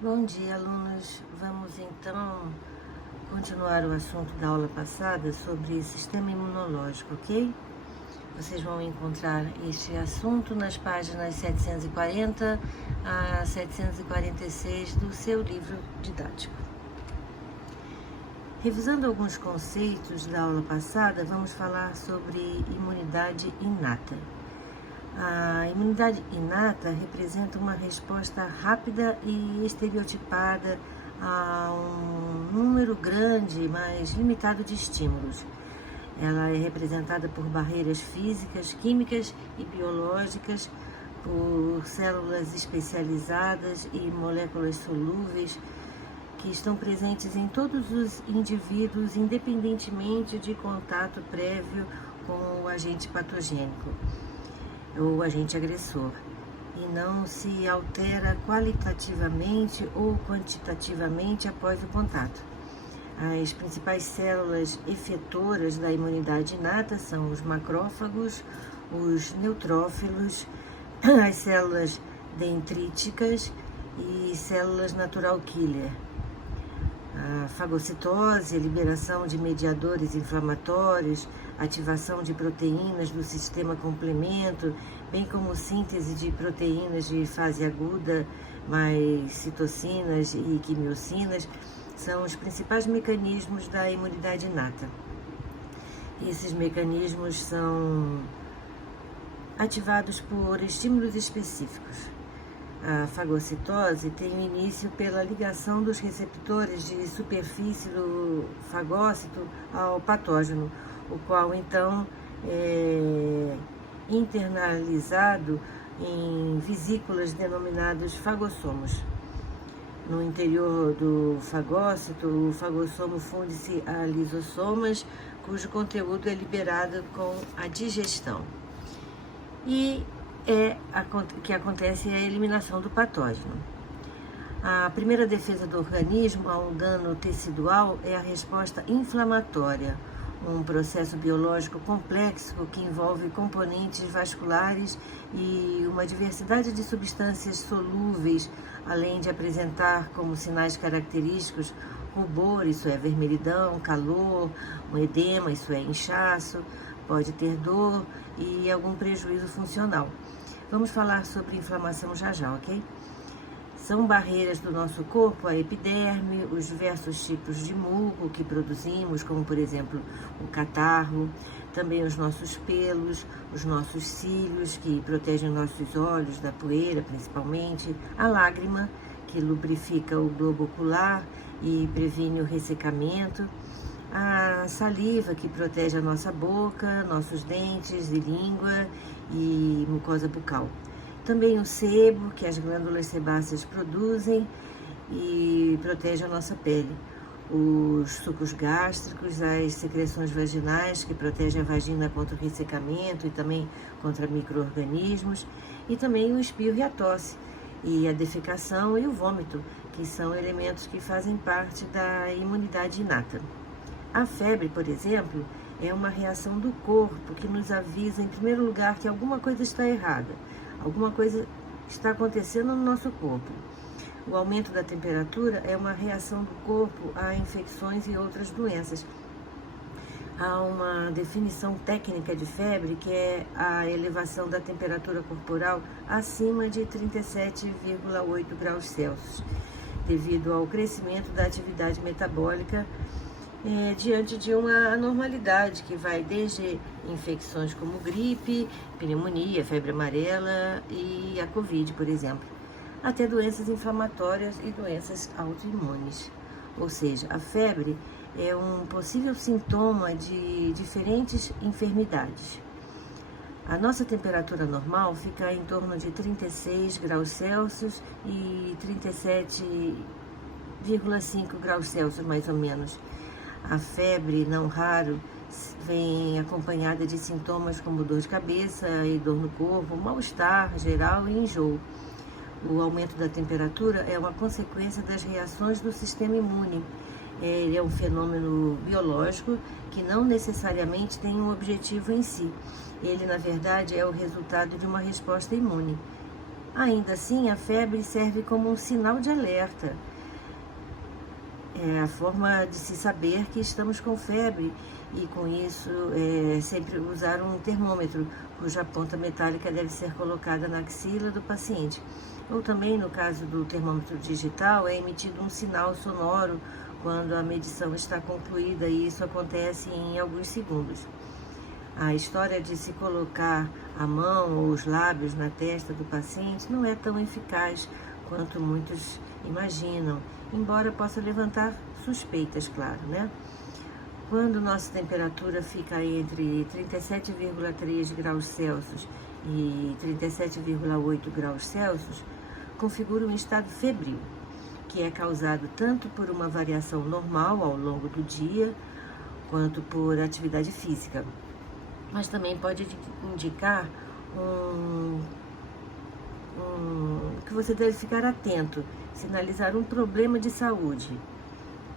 Bom dia, alunos. Vamos então continuar o assunto da aula passada sobre sistema imunológico, ok? Vocês vão encontrar este assunto nas páginas 740 a 746 do seu livro didático. Revisando alguns conceitos da aula passada, vamos falar sobre imunidade inata. A imunidade inata representa uma resposta rápida e estereotipada a um número grande, mas limitado de estímulos. Ela é representada por barreiras físicas, químicas e biológicas, por células especializadas e moléculas solúveis que estão presentes em todos os indivíduos, independentemente de contato prévio com o agente patogênico ou agente agressor, e não se altera qualitativamente ou quantitativamente após o contato. As principais células efetoras da imunidade inata são os macrófagos, os neutrófilos, as células dendríticas e células natural killer. A fagocitose, a liberação de mediadores inflamatórios, ativação de proteínas do sistema complemento, bem como síntese de proteínas de fase aguda, mais citocinas e quimiocinas, são os principais mecanismos da imunidade inata. Esses mecanismos são ativados por estímulos específicos. A fagocitose tem início pela ligação dos receptores de superfície do fagócito ao patógeno, o qual então é internalizado em vesículas denominadas fagossomos. No interior do fagócito, o fagossomo funde-se a lisossomas, cujo conteúdo é liberado com a digestão. E que acontece a eliminação do patógeno. A primeira defesa do organismo a um dano tecidual é a resposta inflamatória, um processo biológico complexo que envolve componentes vasculares e uma diversidade de substâncias solúveis, além de apresentar como sinais característicos rubor, isso é vermelhidão, calor, um edema, isso é inchaço, pode ter dor e algum prejuízo funcional. Vamos falar sobre inflamação já, ok? São barreiras do nosso corpo, a epiderme, os diversos tipos de muco que produzimos, como por exemplo o catarro, também os nossos pelos, os nossos cílios, que protegem nossos olhos da poeira principalmente, a lágrima, que lubrifica o globo ocular e previne o ressecamento, a saliva, que protege a nossa boca, nossos dentes e língua e mucosa bucal. Também o sebo, que as glândulas sebáceas produzem e protege a nossa pele. Os sucos gástricos, as secreções vaginais, que protegem a vagina contra o ressecamento e também contra micro-organismos. E também o espirro e a tosse, e a defecação e o vômito, que são elementos que fazem parte da imunidade inata. A febre, por exemplo, é uma reação do corpo que nos avisa, em primeiro lugar, que alguma coisa está errada, alguma coisa está acontecendo no nosso corpo. O aumento da temperatura é uma reação do corpo a infecções e outras doenças. Há uma definição técnica de febre, que é a elevação da temperatura corporal acima de 37,8 graus Celsius, devido ao crescimento da atividade metabólica diante de uma anormalidade que vai desde infecções como gripe, pneumonia, febre amarela e a Covid, por exemplo, até doenças inflamatórias e doenças autoimunes. Ou seja, a febre é um possível sintoma de diferentes enfermidades. A nossa temperatura normal fica em torno de 36 graus Celsius e 37,5 graus Celsius, mais ou menos. A febre, não raro, vem acompanhada de sintomas como dor de cabeça e dor no corpo, mal-estar geral e enjoo. O aumento da temperatura é uma consequência das reações do sistema imune. Ele é um fenômeno biológico que não necessariamente tem um objetivo em si. Ele, na verdade, é o resultado de uma resposta imune. Ainda assim, a febre serve como um sinal de alerta. É a forma de se saber que estamos com febre e, com isso, sempre usar um termômetro, cuja ponta metálica deve ser colocada na axila do paciente. Ou também, no caso do termômetro digital, é emitido um sinal sonoro quando a medição está concluída, e isso acontece em alguns segundos. A história de se colocar a mão ou os lábios na testa do paciente não é tão eficaz quanto muitos imaginam, embora possa levantar suspeitas, claro, né? Quando nossa temperatura fica entre 37,3 graus Celsius e 37,8 graus Celsius, configura um estado febril, que é causado tanto por uma variação normal ao longo do dia, quanto por atividade física. Mas também pode indicar que você deve ficar atento, sinalizar um problema de saúde.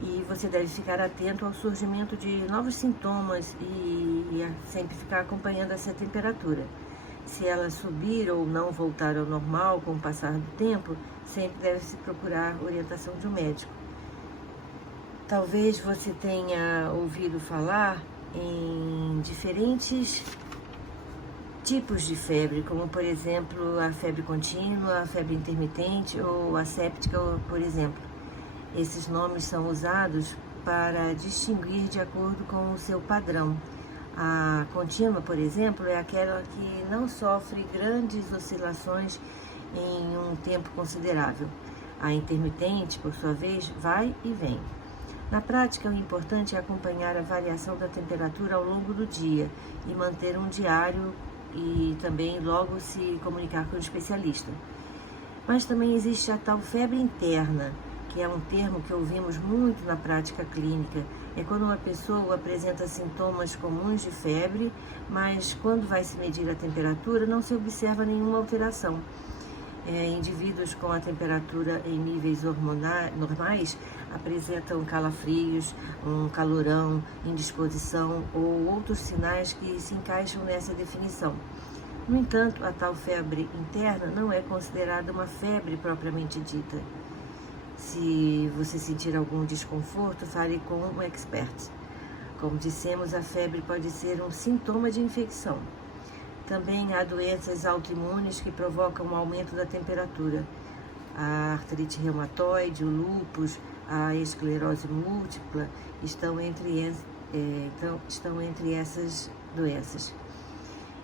E você deve ficar atento ao surgimento de novos sintomas e sempre ficar acompanhando essa temperatura. Se ela subir ou não voltar ao normal com o passar do tempo, sempre deve-se procurar orientação de um médico. Talvez você tenha ouvido falar em diferentes tipos de febre, como, por exemplo, a febre contínua, a febre intermitente ou a séptica, por exemplo. Esses nomes são usados para distinguir de acordo com o seu padrão. A contínua, por exemplo, é aquela que não sofre grandes oscilações em um tempo considerável. A intermitente, por sua vez, vai e vem. Na prática, o importante é acompanhar a variação da temperatura ao longo do dia e manter um diário e também logo se comunicar com o especialista. Mas também existe a tal febre interna, que é um termo que ouvimos muito na prática clínica. É quando uma pessoa apresenta sintomas comuns de febre, mas quando vai se medir a temperatura não se observa nenhuma alteração. Indivíduos com a temperatura em níveis normais apresentam calafrios, um calorão, indisposição ou outros sinais que se encaixam nessa definição. No entanto, a tal febre interna não é considerada uma febre propriamente dita. Se você sentir algum desconforto, fale com um expert. Como dissemos, a febre pode ser um sintoma de infecção. Também há doenças autoimunes que provocam um aumento da temperatura. A artrite reumatoide, o lúpus, a esclerose múltipla estão entre essas doenças.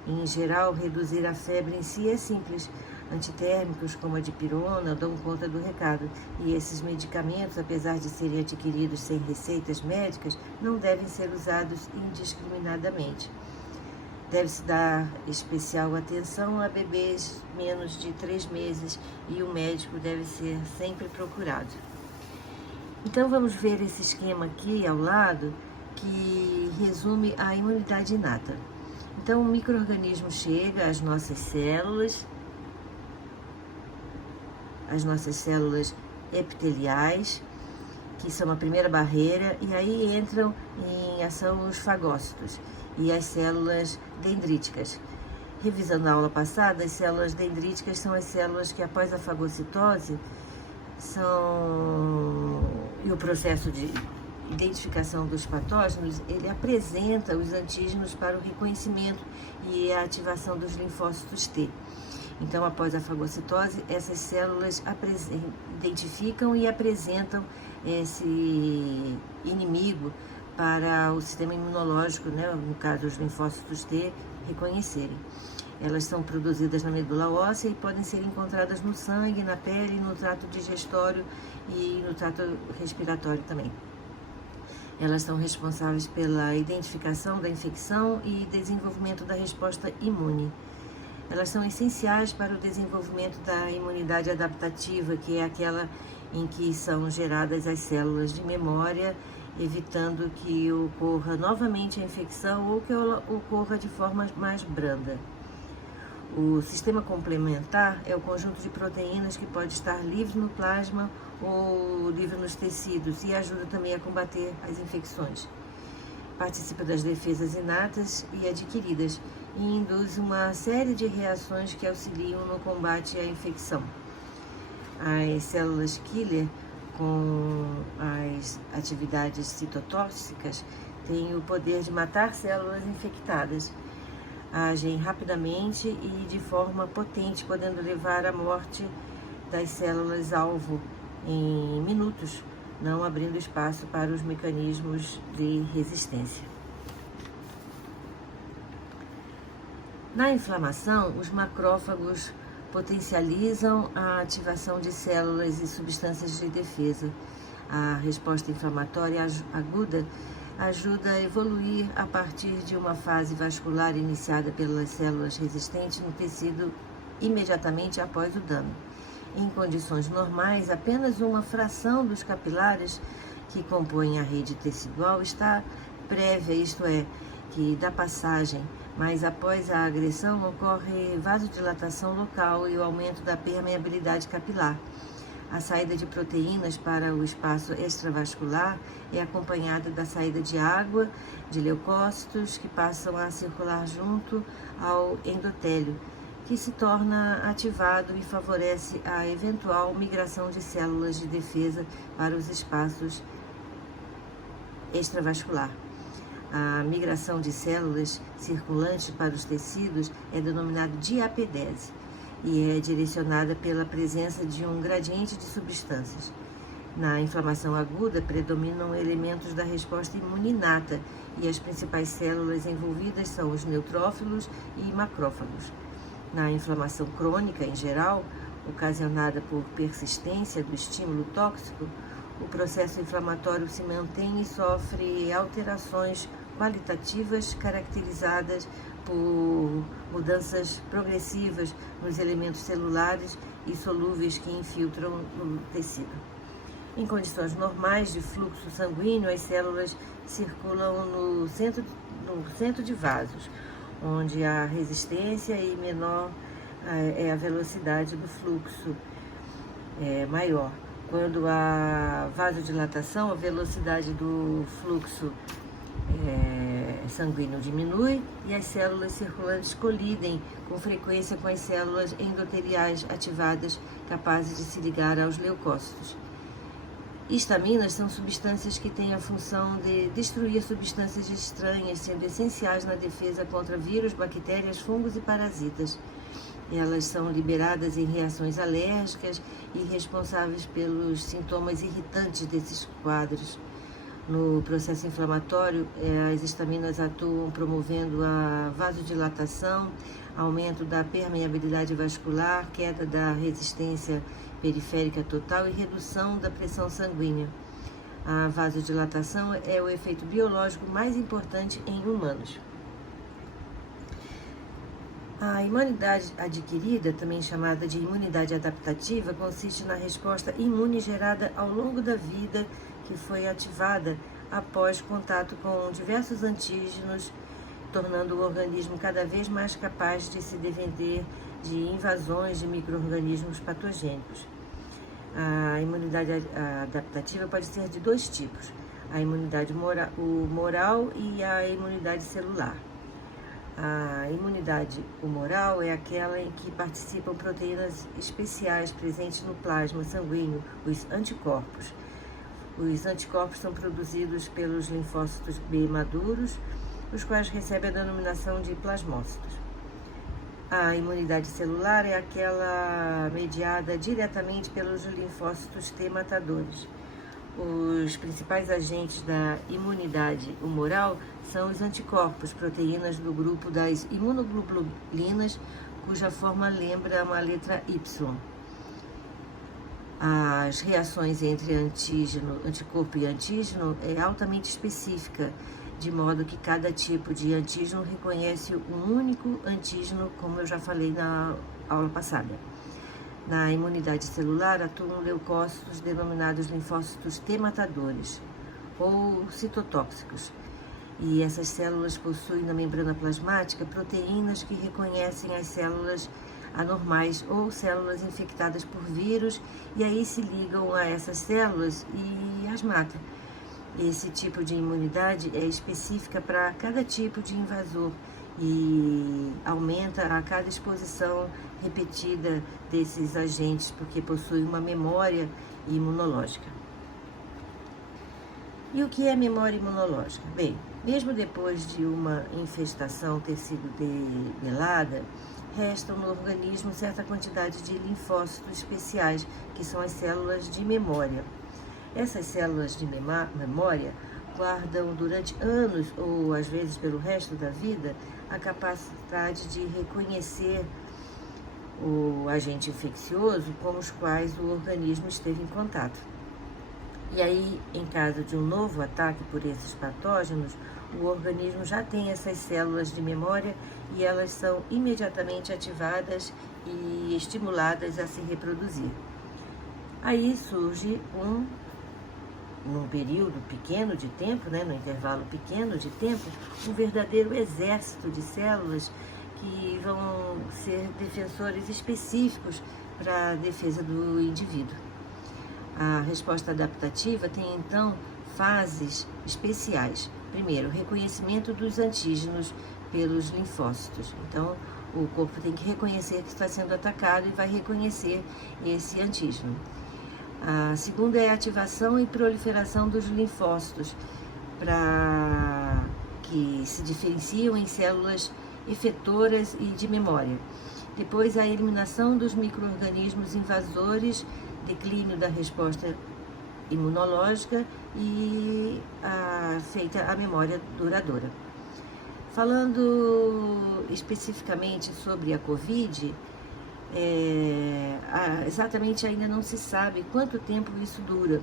Em geral, reduzir a febre em si é simples. Antitérmicos como a dipirona dão conta do recado, e esses medicamentos, apesar de serem adquiridos sem receitas médicas, não devem ser usados indiscriminadamente. Deve-se dar especial atenção a bebês menos de 3 meses e o médico deve ser sempre procurado. Então vamos ver esse esquema aqui ao lado, que resume a imunidade inata. Então o micro-organismo chega às nossas células epiteliais, que são a primeira barreira, e aí entram em ação os fagócitos e as células dendríticas. Revisando a aula passada, as células dendríticas são as células que, após a fagocitose, e o processo de identificação dos patógenos, ele apresenta os antígenos para o reconhecimento e a ativação dos linfócitos T. Então, após a fagocitose, essas células identificam e apresentam esse inimigo para o sistema imunológico, né, no caso os linfócitos T, reconhecerem. Elas são produzidas na medula óssea e podem ser encontradas no sangue, na pele, no trato digestório e no trato respiratório também. Elas são responsáveis pela identificação da infecção e desenvolvimento da resposta imune. Elas são essenciais para o desenvolvimento da imunidade adaptativa, que é aquela em que são geradas as células de memória, evitando que ocorra novamente a infecção ou que ela ocorra de forma mais branda. O sistema complementar é o conjunto de proteínas que pode estar livre no plasma ou livre nos tecidos e ajuda também a combater as infecções. Participa das defesas inatas e adquiridas e induz uma série de reações que auxiliam no combate à infecção. As células killer, com as atividades citotóxicas, têm o poder de matar células infectadas. Agem rapidamente e de forma potente, podendo levar à morte das células-alvo em minutos, não abrindo espaço para os mecanismos de resistência. Na inflamação, os macrófagos potencializam a ativação de células e substâncias de defesa. A resposta inflamatória aguda ajuda a evoluir a partir de uma fase vascular iniciada pelas células resistentes no tecido imediatamente após o dano. Em condições normais, apenas uma fração dos capilares que compõem a rede tecidual está prévia, isto é, que da passagem, mas após a agressão ocorre vasodilatação local e o aumento da permeabilidade capilar. A saída de proteínas para o espaço extravascular é acompanhada da saída de água, de leucócitos, que passam a circular junto ao endotélio, que se torna ativado e favorece a eventual migração de células de defesa para os espaços extravascular. A migração de células circulantes para os tecidos é denominada diapedese e é direcionada pela presença de um gradiente de substâncias. Na inflamação aguda, predominam elementos da resposta imune inata e as principais células envolvidas são os neutrófilos e macrófagos. Na inflamação crônica, em geral, ocasionada por persistência do estímulo tóxico, o processo inflamatório se mantém e sofre alterações qualitativas caracterizadas por mudanças progressivas nos elementos celulares e solúveis que infiltram no tecido. Em condições normais de fluxo sanguíneo, as células circulam no centro de vasos, onde há resistência e menor é a velocidade do fluxo maior. Quando há vasodilatação, a velocidade do fluxo sanguíneo diminui e as células circulantes colidem com frequência com as células endoteliais ativadas capazes de se ligar aos leucócitos. Histaminas são substâncias que têm a função de destruir substâncias estranhas, sendo essenciais na defesa contra vírus, bactérias, fungos e parasitas. Elas são liberadas em reações alérgicas e responsáveis pelos sintomas irritantes desses quadros. No processo inflamatório, as histaminas atuam promovendo a vasodilatação, aumento da permeabilidade vascular, queda da resistência periférica total e redução da pressão sanguínea. A vasodilatação é o efeito biológico mais importante em humanos. A imunidade adquirida, também chamada de imunidade adaptativa, consiste na resposta imune gerada ao longo da vida que foi ativada após contato com diversos antígenos, tornando o organismo cada vez mais capaz de se defender de invasões de micro-organismos patogênicos. A imunidade adaptativa pode ser de dois tipos: a imunidade humoral e a imunidade celular. A imunidade humoral é aquela em que participam proteínas especiais presentes no plasma sanguíneo, os anticorpos. Os anticorpos são produzidos pelos linfócitos B maduros, os quais recebem a denominação de plasmócitos. A imunidade celular é aquela mediada diretamente pelos linfócitos T matadores. Os principais agentes da imunidade humoral são os anticorpos, proteínas do grupo das imunoglobulinas, cuja forma lembra uma letra Y. As reações entre anticorpo e antígeno é altamente específica, de modo que cada tipo de antígeno reconhece um único antígeno, como eu já falei na aula passada. Na imunidade celular atuam leucócitos denominados linfócitos T matadores ou citotóxicos. E essas células possuem na membrana plasmática proteínas que reconhecem as células anormais ou células infectadas por vírus e aí se ligam a essas células e as matam. Esse tipo de imunidade é específica para cada tipo de invasor e aumenta a cada exposição repetida desses agentes, porque possui uma memória imunológica. E o que é memória imunológica? Bem, mesmo depois de uma infestação ter sido debelada, restam no organismo certa quantidade de linfócitos especiais, que são as células de memória. Essas células de memória guardam durante anos, ou às vezes pelo resto da vida, a capacidade de reconhecer o agente infeccioso com os quais o organismo esteve em contato. E aí, em caso de um novo ataque por esses patógenos, o organismo já tem essas células de memória e elas são imediatamente ativadas e estimuladas a se reproduzir. Aí surge num período pequeno de tempo, no intervalo pequeno de tempo, um verdadeiro exército de células que vão ser defensores específicos para a defesa do indivíduo. A resposta adaptativa tem, então, fases especiais. Primeiro, o reconhecimento dos antígenos pelos linfócitos. Então, o corpo tem que reconhecer que está sendo atacado e vai reconhecer esse antígeno. A segunda é a ativação e proliferação dos linfócitos, que se diferenciam em células efetoras e de memória. Depois, a eliminação dos micro-organismos invasores, declínio da resposta imunológica e feita a memória duradoura. Falando especificamente sobre a Covid, exatamente ainda não se sabe quanto tempo isso dura.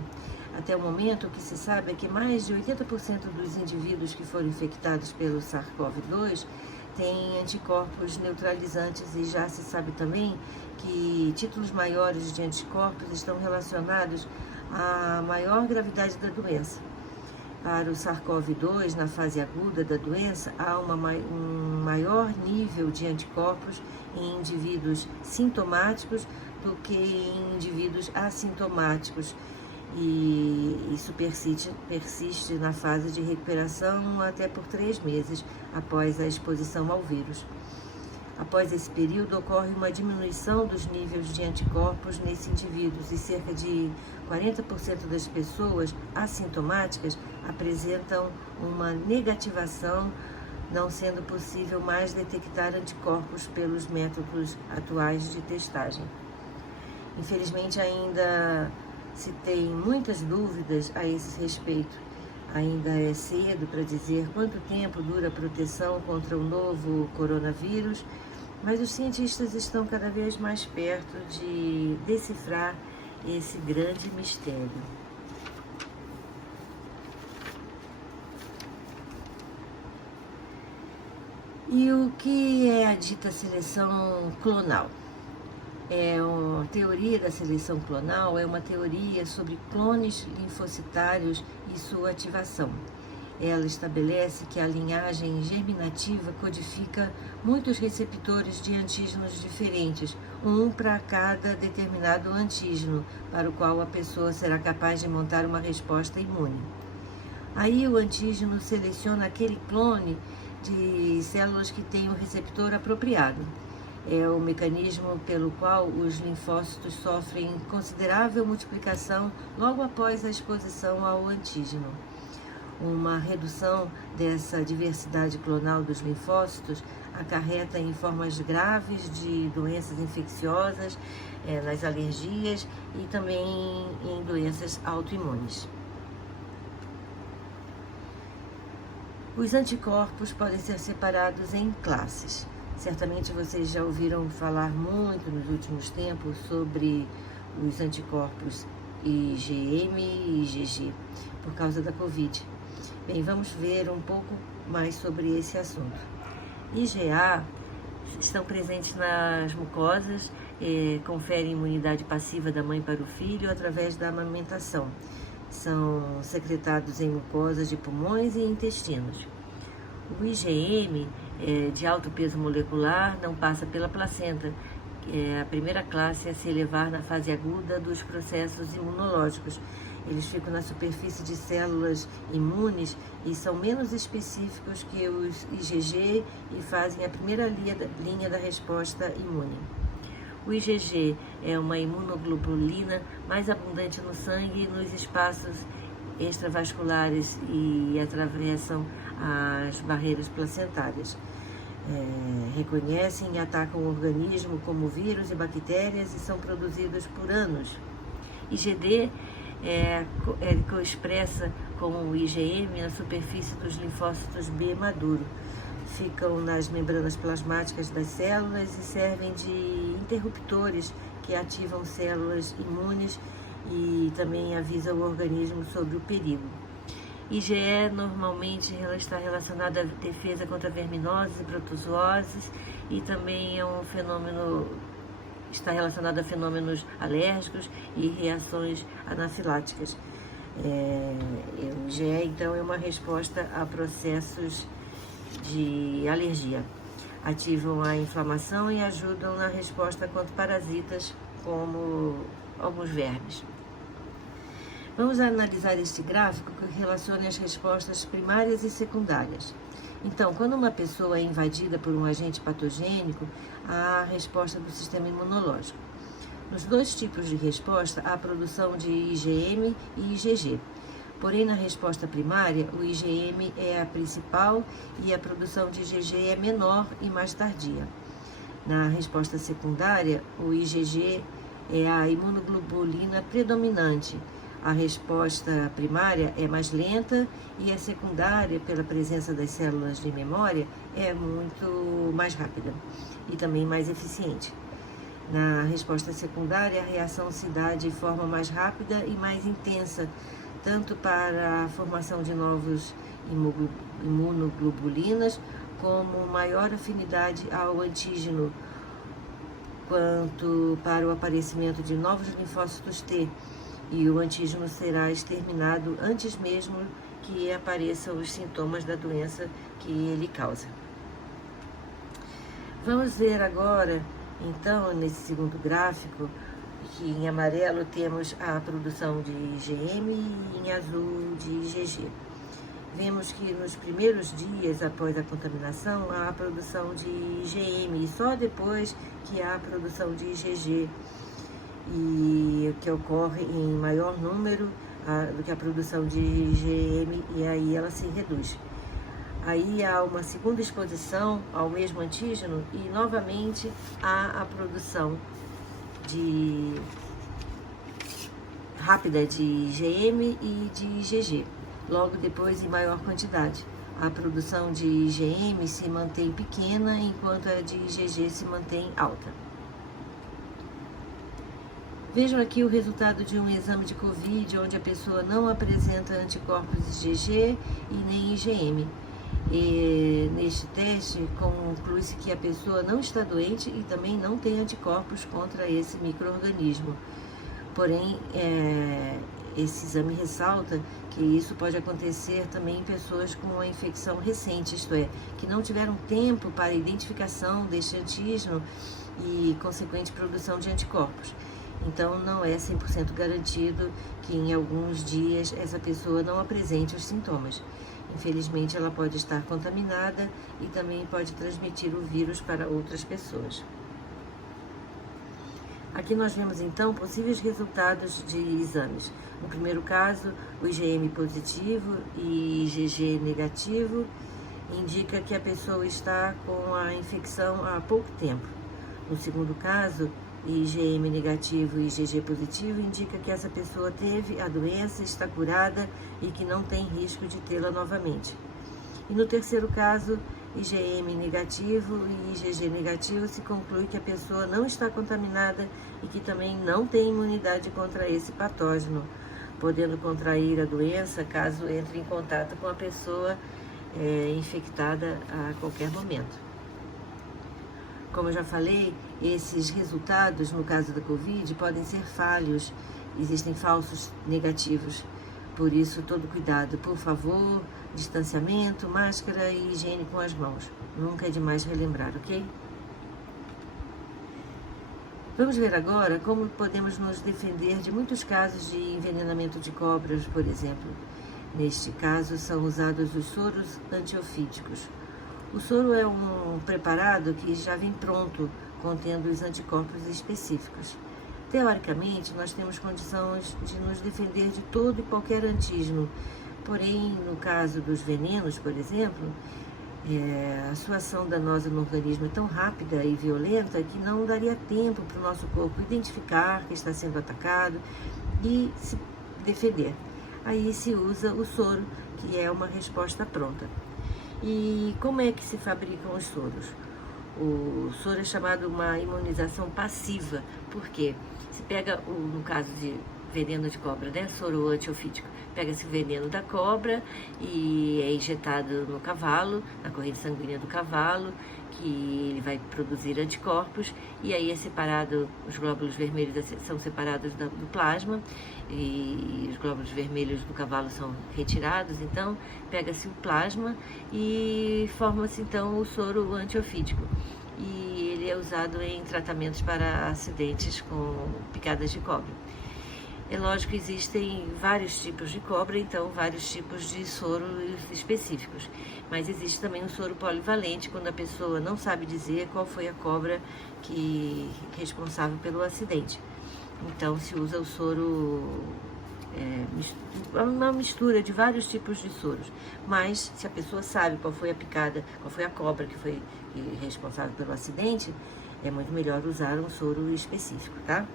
Até o momento, o que se sabe é que mais de 80% dos indivíduos que foram infectados pelo SARS-CoV-2 têm anticorpos neutralizantes e já se sabe também que títulos maiores de anticorpos estão relacionados à maior gravidade da doença. Para o SARS-CoV-2, na fase aguda da doença, há um maior nível de anticorpos em indivíduos sintomáticos do que em indivíduos assintomáticos. E isso persiste na fase de recuperação até por 3 meses após a exposição ao vírus. Após esse período, ocorre uma diminuição dos níveis de anticorpos nesses indivíduos e cerca de 40% das pessoas assintomáticas apresentam uma negativação, não sendo possível mais detectar anticorpos pelos métodos atuais de testagem. Infelizmente, ainda se tem muitas dúvidas a esse respeito. Ainda é cedo para dizer quanto tempo dura a proteção contra o novo coronavírus, mas os cientistas estão cada vez mais perto de decifrar esse grande mistério. E o que é a dita seleção clonal? A teoria da seleção clonal é uma teoria sobre clones linfocitários e sua ativação. Ela estabelece que a linhagem germinativa codifica muitos receptores de antígenos diferentes, um para cada determinado antígeno, para o qual a pessoa será capaz de montar uma resposta imune. Aí o antígeno seleciona aquele clone de células que tem o receptor apropriado. É o mecanismo pelo qual os linfócitos sofrem considerável multiplicação logo após a exposição ao antígeno. Uma redução dessa diversidade clonal dos linfócitos acarreta em formas graves de doenças infecciosas, nas alergias e também em doenças autoimunes. Os anticorpos podem ser separados em classes. Certamente vocês já ouviram falar muito nos últimos tempos sobre os anticorpos IgM e IgG por causa da Covid. Bem, vamos ver um pouco mais sobre esse assunto. IgA estão presentes nas mucosas, conferem imunidade passiva da mãe para o filho através da amamentação. São secretados em mucosas de pulmões e intestinos. O IgM, de alto peso molecular, não passa pela placenta, é a primeira classe a se elevar na fase aguda dos processos imunológicos. Eles ficam na superfície de células imunes e são menos específicos que os IgG e fazem a primeira linha da resposta imune. O IgG é uma imunoglobulina mais abundante no sangue e nos espaços extravasculares e atravessam as barreiras placentárias. Reconhecem e atacam o organismo como vírus e bactérias e são produzidos por anos. IgD co-expressa com o IgM na superfície dos linfócitos B maduro. Ficam nas membranas plasmáticas das células e servem de interruptores que ativam células imunes e também avisam o organismo sobre o perigo. IgE normalmente está relacionado à defesa contra verminoses e protozooses e também é um fenômeno, está relacionado a fenômenos alérgicos e reações anafiláticas. O IgE, então, é uma resposta a processos de alergia. Ativam a inflamação e ajudam na resposta contra parasitas, como alguns vermes. Vamos analisar este gráfico que relaciona as respostas primárias e secundárias. Então, quando uma pessoa é invadida por um agente patogênico, há a resposta do sistema imunológico. Nos dois tipos de resposta, há a produção de IgM e IgG. Porém, na resposta primária, o IgM é a principal e a produção de IgG é menor e mais tardia. Na resposta secundária, o IgG é a imunoglobulina predominante. A resposta primária é mais lenta e a secundária, pela presença das células de memória, é muito mais rápida e também mais eficiente. Na resposta secundária, a reação se dá de forma mais rápida e mais intensa, tanto para a formação de novos imunoglobulinas, como maior afinidade ao antígeno, quanto para o aparecimento de novos linfócitos T, e o antígeno será exterminado antes mesmo que apareçam os sintomas da doença que ele causa. Vamos ver agora, então, nesse segundo gráfico, que em amarelo temos a produção de IgM e em azul de IgG. Vemos que nos primeiros dias após a contaminação há a produção de IgM e só depois que há a produção de IgG, e que ocorre em maior número do que a produção de IgM, e aí ela se reduz. Aí há uma segunda exposição ao mesmo antígeno e novamente há a produção rápida de IgM e de IgG, logo depois em maior quantidade. A produção de IgM se mantém pequena, enquanto a de IgG se mantém alta. Vejam aqui o resultado de um exame de Covid, onde a pessoa não apresenta anticorpos IgG e nem IgM. E neste teste, conclui-se que a pessoa não está doente e também não tem anticorpos contra esse micro-organismo. Porém, esse exame ressalta que isso pode acontecer também em pessoas com uma infecção recente, isto é, que não tiveram tempo para a identificação deste antígeno e consequente produção de anticorpos. Então, não é 100% garantido que em alguns dias essa pessoa não apresente os sintomas. Infelizmente, ela pode estar contaminada e também pode transmitir o vírus para outras pessoas. Aqui nós vemos, então, possíveis resultados de exames. No primeiro caso, o IgM positivo e IgG negativo indica que a pessoa está com a infecção há pouco tempo. No segundo caso, IgM negativo e IgG positivo indica que essa pessoa teve a doença, está curada e que não tem risco de tê-la novamente. E no terceiro caso, IgM negativo e IgG negativo, se conclui que a pessoa não está contaminada e que também não tem imunidade contra esse patógeno, podendo contrair a doença caso entre em contato com a pessoa infectada a qualquer momento. Como eu já falei, esses resultados, no caso da Covid, podem ser falhos, existem falsos negativos. Por isso, todo cuidado, por favor, distanciamento, máscara e higiene com as mãos. Nunca é demais relembrar, ok? Vamos ver agora como podemos nos defender de muitos casos de envenenamento de cobras, por exemplo. Neste caso, são usados os soros antiofídicos. O soro é um preparado que já vem pronto, contendo os anticorpos específicos. Teoricamente, nós temos condições de nos defender de todo e qualquer antígeno. Porém, no caso dos venenos, por exemplo, a sua ação danosa no organismo é tão rápida e violenta que não daria tempo para o nosso corpo identificar que está sendo atacado e se defender. Aí se usa o soro, que é uma resposta pronta. E como é que se fabricam os soros? O soro é chamado uma imunização passiva, porque se pega, no caso de veneno de cobra, né, soro antiofídico, pega-se o veneno da cobra e é injetado no cavalo, na corrente sanguínea do cavalo, que ele vai produzir anticorpos, e aí é separado, os glóbulos vermelhos são separados do plasma, e os glóbulos vermelhos do cavalo são retirados, então pega-se o plasma e forma-se então o soro antiofídico. E ele é usado em tratamentos para acidentes com picadas de cobra. É lógico que existem vários tipos de cobra, então vários tipos de soros específicos. Mas existe também um soro polivalente, quando a pessoa não sabe dizer qual foi a cobra que responsável pelo acidente. Então se usa o soro, uma mistura de vários tipos de soros. Mas se a pessoa sabe qual foi a picada, qual foi a cobra que foi responsável pelo acidente, é muito melhor usar um soro específico, tá?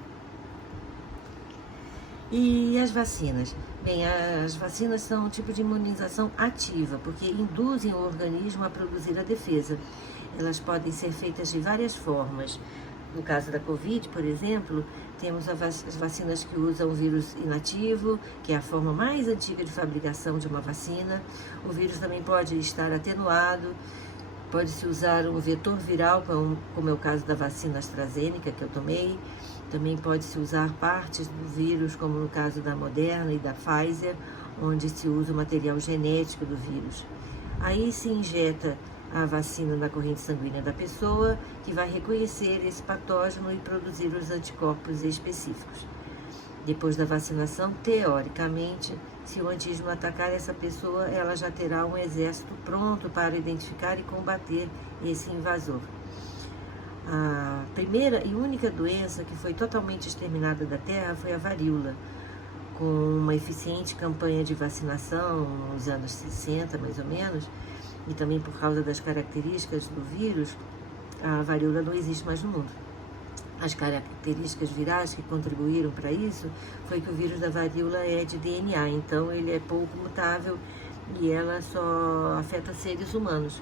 E as vacinas? Bem, as vacinas são um tipo de imunização ativa, porque induzem o organismo a produzir a defesa. Elas podem ser feitas de várias formas. No caso da Covid, por exemplo, temos as vacinas que usam o vírus inativo, que é a forma mais antiga de fabricação de uma vacina. O vírus também pode estar atenuado, pode-se usar um vetor viral, como é o caso da vacina AstraZeneca, que eu tomei. Também pode-se usar partes do vírus, como no caso da Moderna e da Pfizer, onde se usa o material genético do vírus. Aí se injeta a vacina na corrente sanguínea da pessoa, que vai reconhecer esse patógeno e produzir os anticorpos específicos. Depois da vacinação, teoricamente, se o antígeno atacar essa pessoa, ela já terá um exército pronto para identificar e combater esse invasor. A primeira e única doença que foi totalmente exterminada da Terra foi a varíola. Com uma eficiente campanha de vacinação nos anos 60, mais ou menos, e também por causa das características do vírus, a varíola não existe mais no mundo. As características virais que contribuíram para isso foi que o vírus da varíola é de DNA, então ele é pouco mutável e ela só afeta seres humanos.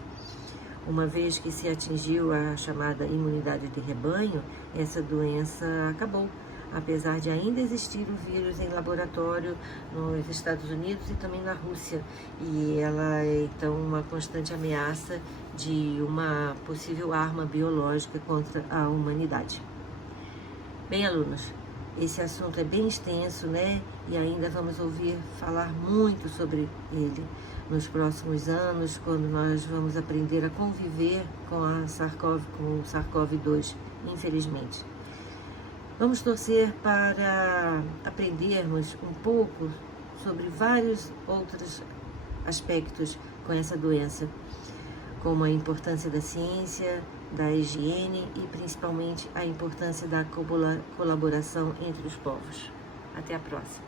Uma vez que se atingiu a chamada imunidade de rebanho, essa doença acabou, apesar de ainda existir o vírus em laboratório nos Estados Unidos e também na Rússia. E ela é, então, uma constante ameaça de uma possível arma biológica contra a humanidade. Bem, alunos, esse assunto é bem extenso, né? E ainda vamos ouvir falar muito sobre ele nos próximos anos, quando nós vamos aprender a conviver com o SARS-CoV-2, infelizmente. Vamos torcer para aprendermos um pouco sobre vários outros aspectos com essa doença, como a importância da ciência, da higiene e principalmente a importância da colaboração entre os povos. Até a próxima.